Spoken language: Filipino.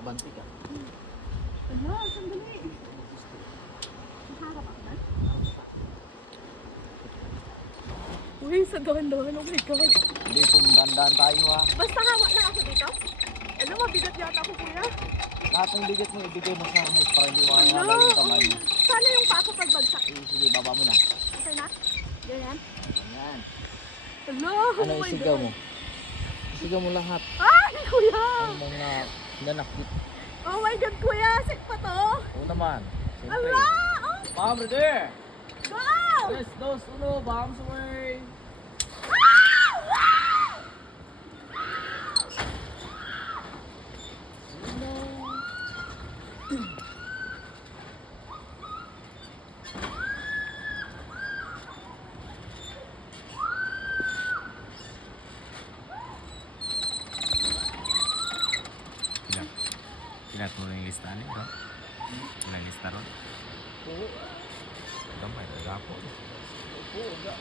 Abanti ka. Ano? Sandali. Naharap ako na? Uy, sa dahan-dahan. Oh my God. Hindi, tumandaan tayo ha. Basta hawa lang ako dito. Ano, mabigat yata ako, kuya. Lahat ng bigat mo, ibigay mo sa akin para hindi Ano? makakala yung kamay mo. Sana yung pa ako pagbagsak. Sige, baba mo na. Okay na? Ganyan? Ayan. Hello, Ano oh my isigaw God. mo? Isigaw mo lahat. Ay, kuya! Ang mga nanakit. Oh my God, kuya! Sick pa to! Oo naman. Siyempre. Ala! Oh, Baka brother! go! Yes, dos, uno, bombs away! Ah! Ah! Pinat mo na yung listahan nito. Ilang lista ron? Oo. Ito ba? Ito gapo. Oo.